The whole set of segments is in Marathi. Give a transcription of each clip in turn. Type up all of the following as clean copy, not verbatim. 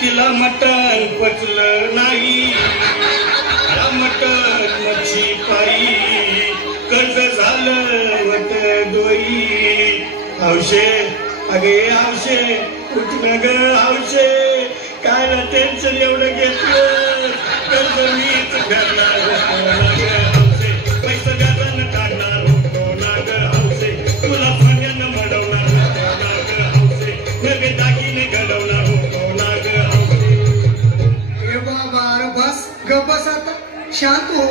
तिला मटण पचलं नाही मटण मच्छी पायी कर्ज झालं वत दोई हौशे अगे हौशे उठणं ग हौशे काय ना टेन्शन एवढं घेतलं कर्ज मीच करणार हौशे पैसा व्याजानं काढणार होतो ना ग हौशे तुला पाण्यानं मडवणार होतो ना ग हौशे नवे दागिने घडवणार होतो ना ग हौशे ए बाबा अरे बस ग बस आता शांत हो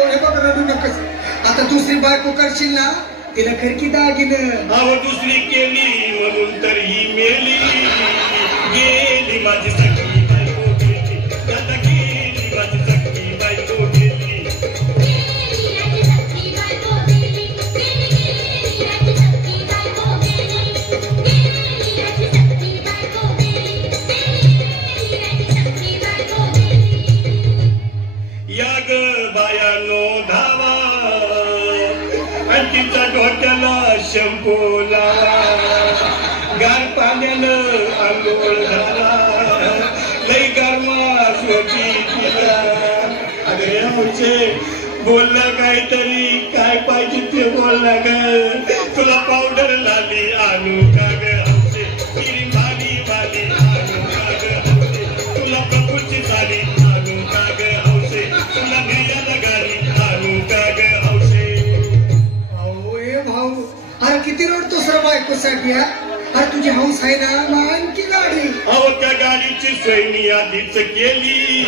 हे बघ रडू नकोस आता दुसरी बायको करशील ना तिला खरकी दागिनं अहो दुसरी केली म्हणून तर ही मेली गेली माझी सखी बायको गेली दादा गेली माझी सखी बायको गेली या ग बायानो धावा आणि तिच्या डोक्याला शंपू लावा गार पाण्यानं आंघोळ झाला लई गरमास होती तिला अरे हौशे बोलला काहीतरी काय पाहिजे ते बोलला ग तुला पावडर लाली आणू का ग हौशे क्रीम वाली आणू का ग हौशे तुला प्रकृती साडी आणू का ग हौशे तुला न्यायाला गाडी आणू का ग हौशे अहो ए भाऊ अरे किती रडतोस रे बायकोसाठी अरे तुझी हौस आहे ना आणखी गाडी अहो त्या गाडीची सोय मी आधीच केली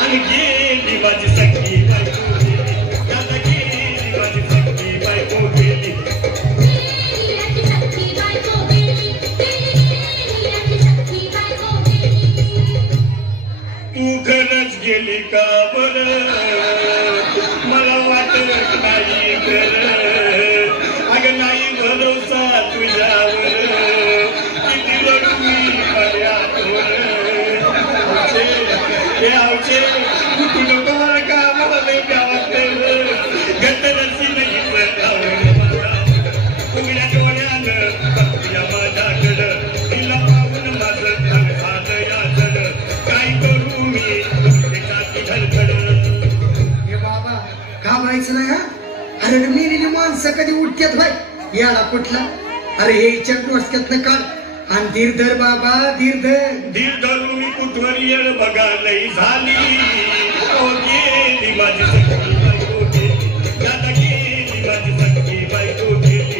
आणि गेली माझी सखी बायको गेली दादा गेली माझी सखी बायको गेली तू खरंच गेली का बरं मला वाटत नाही खरं अगं नाही भरोसा तुझ्यावर किती रडू मी पर्यावर हौशे तू नको मला का मला नाही गावातलं गटरसी नाही उघड्या डोळ्यानं बघूया माझ्याकडं तिला पाहून माझं घर झालं याचं काय करू मी धडधड हे बाबा घाबरायचं नाही हा अरे मेलेली माणसं कधी उठतात भाई याला कुठला अरे हे हिच्या डोसक्यातनं काढ आणि धीर धर बाबा धीर धरून मी कुठवर येळ बघा लई झाली गेली माझी सखी बायको गेली दादा गेली माझी सखी बायको गेली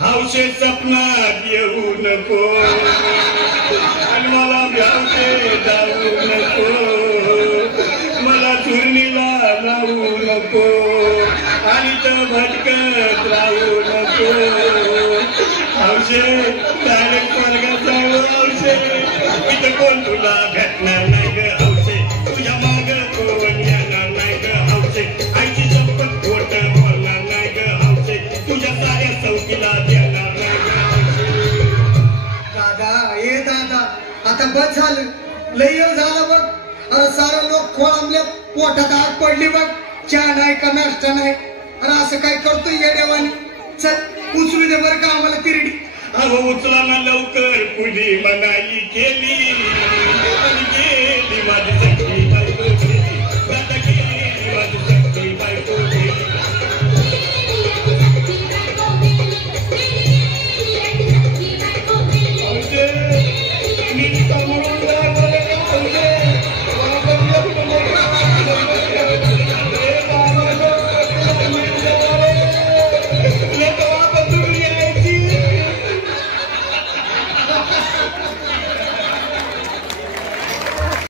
हौशे सपनात येऊ नको आणि मला भ्यावते जाऊ नको मला चुरणीला लावू नको आणि तर भटकत राहू नको हौशे डायरेक्ट वर्गात जाऊ हौशे इथं कोण तुला भेटणार नाही ग हौशे तुझ्या माग कोण येणार नाही ग हौशे आईची शपथ खोट बोलणार नाही ग हौशे तुझ्या साऱ्या चौकीला देणार नाही ग हौशे दादा आता बस झालं लय झालं बघ अरे सारे लोक खोळंबले पोटात आग पडली बघ चहा नाही का नाश्ता नाही अरे असं काय करतोय येड्यावानी चल उचलू दे बरं का आम्हाला तिरडी अहो उचला ना लवकर पुढे मनाई केली